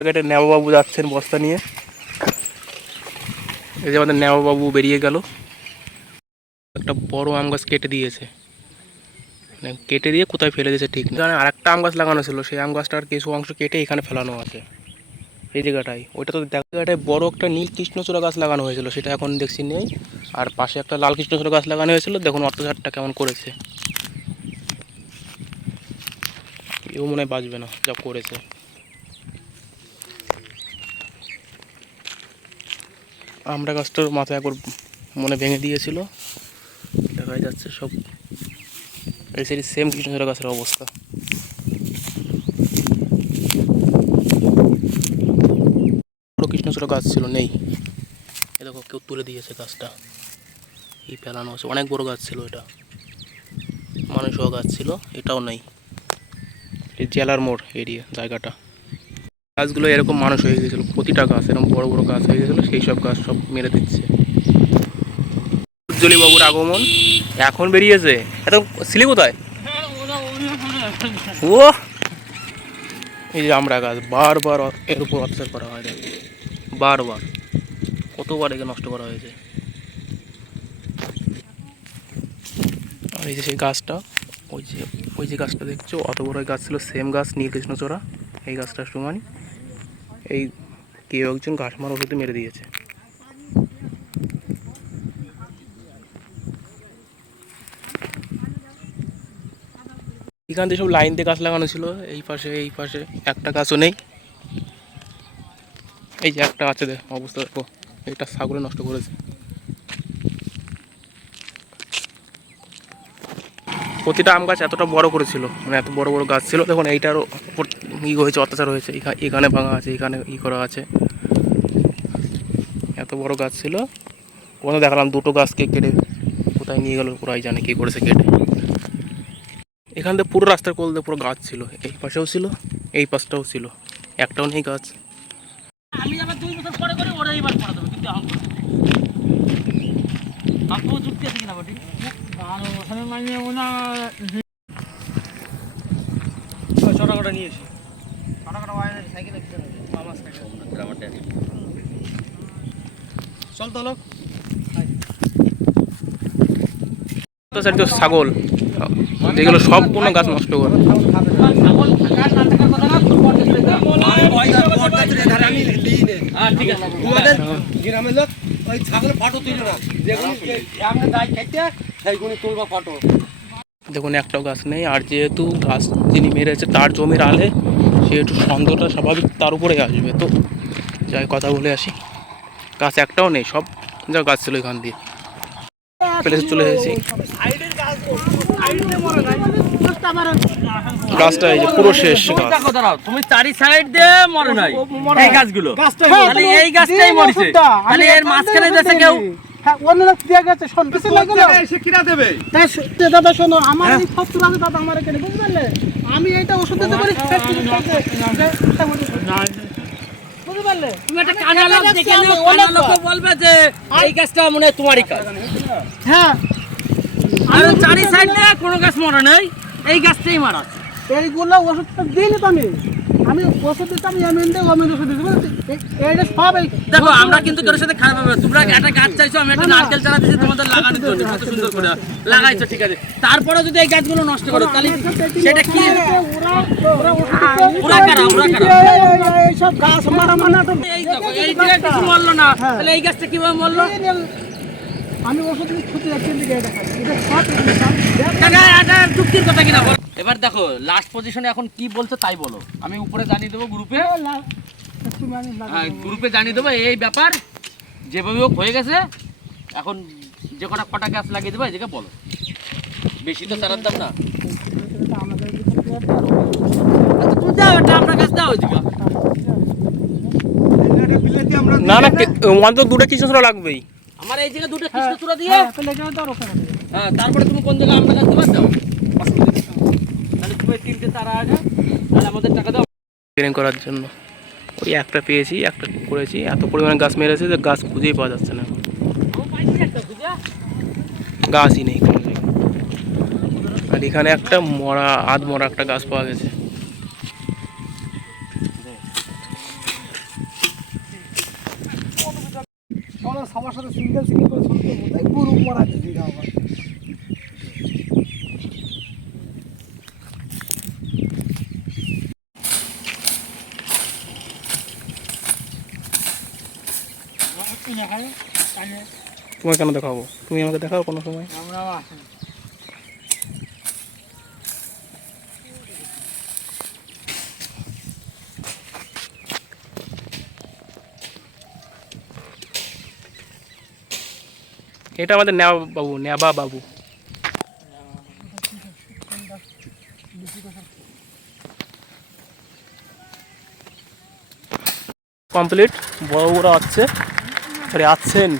জায়গাটা নেওয়াবাবু যাচ্ছেন বস্তা নিয়ে। এই যে আমাদের নেওয়াবাবু বেরিয়ে গেল। একটা বড় আম গাছ কেটে দিয়েছে, মানে কেটে দিয়ে কোথায় ফেলে দিয়েছে ঠিক নেই। আর একটা আম গাছ লাগানো ছিল, সেই আম গাছটার কিছু অংশ কেটে এখানে ফেলানো আছে এই জায়গাটায়। ওইটা তো জায়গাটায় বড় একটা নীল কৃষ্ণচূড়া গাছ লাগানো হয়েছিল, সেটা এখন দেখছি নেই। আর পাশে একটা লাল কৃষ্ণচূড়া গাছ লাগানো হয়েছিল, দেখুন অত্যাচারটা কেমন করেছে। কেউ মনে হয় বাঁচবে না যা করেছে। আমরা গাছটার মাথায় একবার মনে ভেঙে দিয়েছিল, দেখা যাচ্ছে সব এই সাইড সেম কৃষ্ণচূড়া গাছের অবস্থা। বড় কৃষ্ণচূড়া গাছ ছিল, নেই। এ দেখো কেউ তুলে দিয়েছে গাছটা, এই ফেলানো আছে। অনেক বড় গাছ ছিল এটা, মানুষও গাছ ছিল, এটাও নেই। এই জেলার মোড় এরিয়া জায়গাটা, গাছগুলো এরকম মানুষ হয়ে গেছিলো। প্রতিটা গাছ এরকম বড় বড় গাছ হয়ে গেছিলো, সেই সব গাছ সব মেরে দিচ্ছে। উজ্জ্বলী বাবুর আগমন এখন বেরিয়েছে। এত ছিলি কোথায়? ও এই যে আমরা গাছ বারবার এর উপর অত্যাচার করা হয়, বারবার কতবার একে নষ্ট করা হয়েছে। আর এই যে সেই গাছটা, ওই যে গাছটা দেখছো, অত বড় গাছ ছিল, সেম গাছ নীল কৃষ্ণচূড়া, এই গাছটা সমান। এই কেউ একজন গাছ মারা ওষুধে মেরে দিয়েছে। এখান থেকে সব লাইন দিয়ে গাছ লাগানো ছিল, এই পাশে একটা গাছও নেই। এই যে একটা আছে, অবস্থা দেখো, এটা ছাগলে নষ্ট করেছে। প্রতিটা আম গাছ এতটা বড় করেছিল, মানে এত বড় বড় গাছ ছিল। দেখুন এইটারও উপর হয়েছে, অত্যাচার হয়েছে। এখানে ভাঙা আছে, এখানে করা আছে। এত বড় গাছ ছিল, ওখানে দেখালাম দুটো গাছকে কেটে কোথায় নিয়ে গেল পুরাই জানে কী করেছে কেটে। এখান থেকে পুরো রাস্তার কোল দিয়ে পুরো গাছ ছিল, এই পাশেও ছিল, এই পাশটাও ছিল, একটাও নেই গাছ। আমি আবার 2 বছর পরে করে ওরা এবার করা দেবে, কিন্তু আপু যুক্তি আছে কিনা বটি ভালো ওখানে মানে ওনা ছোটখাটো নিয়ে এসে ছোটখাটো সাইকেলে আমার সাইকেল আমারটা চল তো লোক তো ছাগল যেগুলো সব কোনো গাছ নষ্ট করে। ছাগল থাকার না থাকার কথা না ঠিক আছে তোমাদের গ্রামের লোক ওই ছাগলের ফটো তুলো না, যেগুলো আমরা দায় খেতে সেইগুলো তুলবা ফটো। দেখুন একটাও গাছ নেই। আর যেহেতু গাছ যিনি মেরেছে তার জমির আলে, সেহেতু সন্দেহটা স্বাভাবিক তার উপরে আসবে। তো যাই কথা বলে আসি, গাছ একটাও নেই, সব যা গাছ ছিল এখান দিয়ে ফেলে চলে এসেছি। গাছটা এই যে পুরো শেষ। তুমি চারি সাইড দিয়ে মরে নাই এই গাছগুলো, তাহলে এই গাছটাই মরেছে, তাহলে এর মাঝখানে যাচ্ছে কেউ অন্য লোক দিয়ে গেছে, দাদা শোনো, আমার এই শত্রু আছে দাদা, আমার এখানে বুঝতে পারলে, আমি এইটা ওষুধ দিতে পারি। বুঝতে পারলে তুমি একটা কানা লোক দেখে নাও, কানা লোক বলবে যে এই গাছটা মনে হয় তোমারই কাজ। হ্যাঁ, আর চারি সাইড দিয়ে কোনো গাছ মরে নাই, এই গাছটাই মারা আছে। এইগুলো ওষুধটা দিইনি তো আমি ওষুধ দিতাম, ওষুধ দিতে এইটা সব। দেখো আমরা কিন্তু তোর সাথে খারাপ হবে, তোমরা একটা গাছ চাইছো, আমি একটা নারকেল চারা দিয়েছি তোমাদের লাগানোর জন্য, কত সুন্দর করে লাগাইছো, ঠিক আছে, তারপরে যদি এই গাছগুলো নষ্ট করো তাহলে সেটা কি? ওরা কারা এইসব গাছ মারা মানে তো এই দেখো এই দিকে কিছু মরলো না, তাহলে এই গাছটা কিভাবে মরলো? আমি ওষুধ ছুটি যাচ্ছি, এটা যুক্তির কথা কিনা বল। এবার দেখো লাস্ট পজিশনে এখন কি বলছো তাই বলো, আমি উপরে জানিয়ে দেবো গ্রুপে, গ্রুপে জানিয়ে দেবো এই ব্যাপার, যেভাবে হোক হয়ে গেছে। এখন যে কটা গাছ লাগিয়ে দেবো এদিকে বলো, বেশি তো চারার দাম না। তুমি দাও একটা আমরা গাছ দাও ওইদিকে। না না, অন্তত দুটো কৃষ্ণচূড়া লাগবেই। আমার এই জায়গায় দুটো কৃষ্ণচূড়া দিয়ে, হ্যাঁ, তারপরে তুমি কোন জায়গায় আমরা গাছ দেবো দাও, তাহলে তুমি 3টে চারা আছে, তাহলে আমাদের টাকা দাও ট্রেনিং করার জন্য। ওই একটা পেয়েছি, একটা করেছি, এত পরিমাণে গাছ মেরেছে যে গাছ খুঁজেই পাওয়া যাচ্ছে না, গাছই নেই কোনো জায়গায়। আর এখানে একটা মরা একটা গাছ পাওয়া গেছে। আমরা সবার সাথে সিঙ্গেল করে ছবি করবো, তাই পুরো মরা দিদি আবার। তোমায় কেন দেখাবো? তুমি আমাকে দেখাও কোনো সময়। এটা আমাদের নেবা বাবু। কমপ্লিট, বড় বড় আসছে, সরি আসছেন।